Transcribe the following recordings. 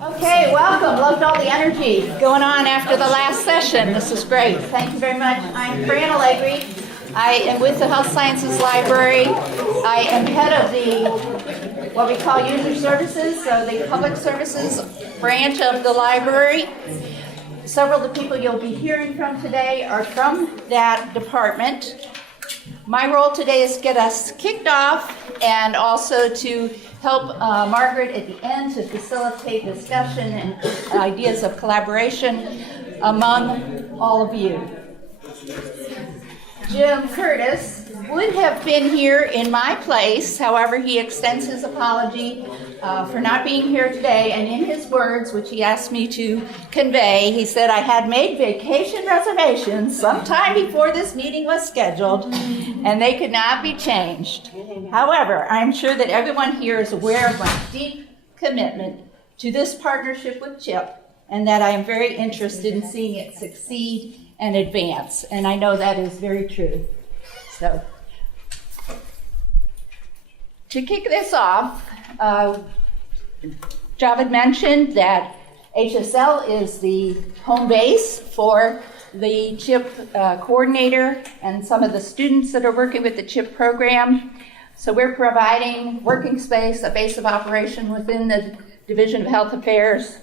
Okay, welcome. Loved all the energy going on after the last session. This is great. Thank you very much. I'm Fran Allegri. I am with the Health Sciences Library. I am head of the, what we call user services, so the public services branch of the library. Several of the people you'll be hearing from today are from that department. My role today is to get us kicked off and also to help Margaret at the end to facilitate discussion and ideas of collaboration among all of you. Jim Curtis would have been here in my place, however, he extends his apology for not being here today, and in his words, which he asked me to convey, he said, "I had made vacation reservations sometime before this meeting was scheduled, and they could not be changed. However, I'm sure that everyone here is aware of my deep commitment to this partnership with CHIP, and that I am very interested in seeing it succeed and advance, and I know that is very true." So, to kick this off, Javed mentioned that HSL is the home base for the CHIP coordinator and some of the students that are working with the CHIP program. So we're providing working space, a base of operation within the Division of Health Affairs,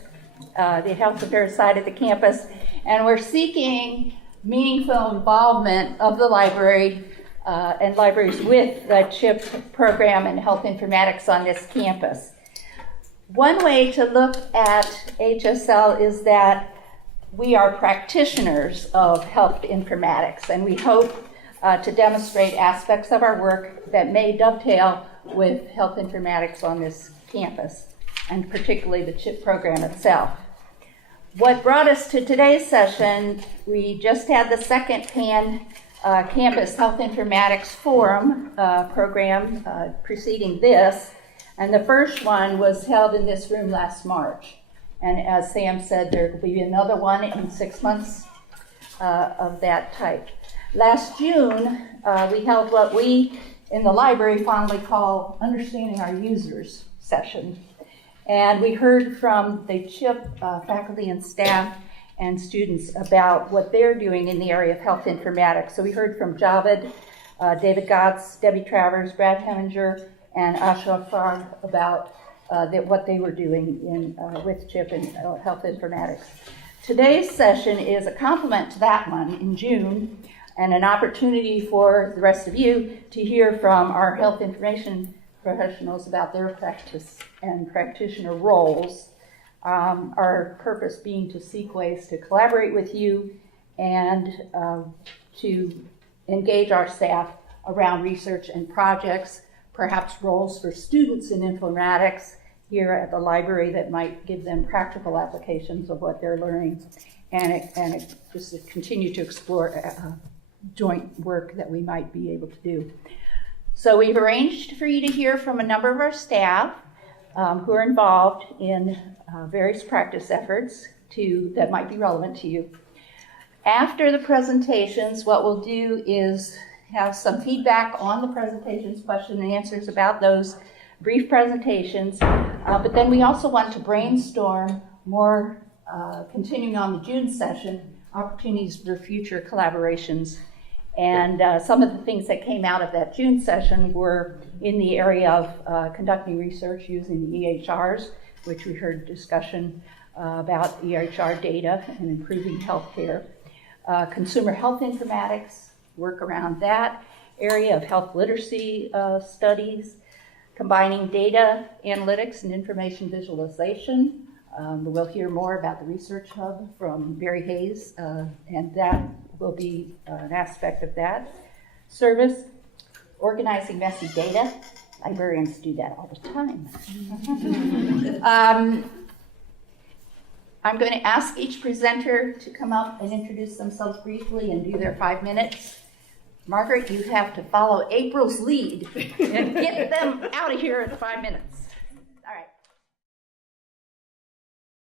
the Health Affairs side of the campus, and we're seeking meaningful involvement of the library and libraries with the CHIP program and health informatics on this campus. One way to look at HSL is that we are practitioners of health informatics, and we hope to demonstrate aspects of our work that may dovetail with health informatics on this campus, and particularly the CHIP program itself. What brought us to today's session, we just had the second Campus Health Informatics Forum program preceding this, and the first one was held in this room last March. And as Sam said, there will be another one in 6 months of that type. Last June, we held what we in the library fondly call Understanding Our Users session. And we heard from the CHIP faculty and staff and students about what they're doing in the area of health informatics. So we heard from Javed, David Gotts, Debbie Travers, Brad Heminger, and Ashraf Farg about what they were doing with CHIP and health informatics. Today's session is a complement to that one in June, and an opportunity for the rest of you to hear from our health information professionals about their practice and practitioner roles. Our purpose being to seek ways to collaborate with you and to engage our staff around research and projects, perhaps roles for students in informatics here at the library that might give them practical applications of what they're learning, and just to continue to explore joint work that we might be able to do. So we've arranged for you to hear from a number of our staff who are involved in various practice efforts that might be relevant to you. After the presentations, what we'll do is have some feedback on the presentations, question and answers about those brief presentations, but then we also want to brainstorm more, continuing on the June session, opportunities for future collaborations. And some of the things that came out of that June session were in the area of conducting research using the EHRs, which we heard discussion about EHR data and improving healthcare. Consumer health informatics, work around that area of health literacy studies, combining data analytics and information visualization. We'll hear more about the Research Hub from Barry Hayes, and that will be an aspect of that. Service, organizing messy data. Librarians do that all the time. I'm going to ask each presenter to come up and introduce themselves briefly and do their 5 minutes. Margaret, you have to follow April's lead and get them out of here in 5 minutes.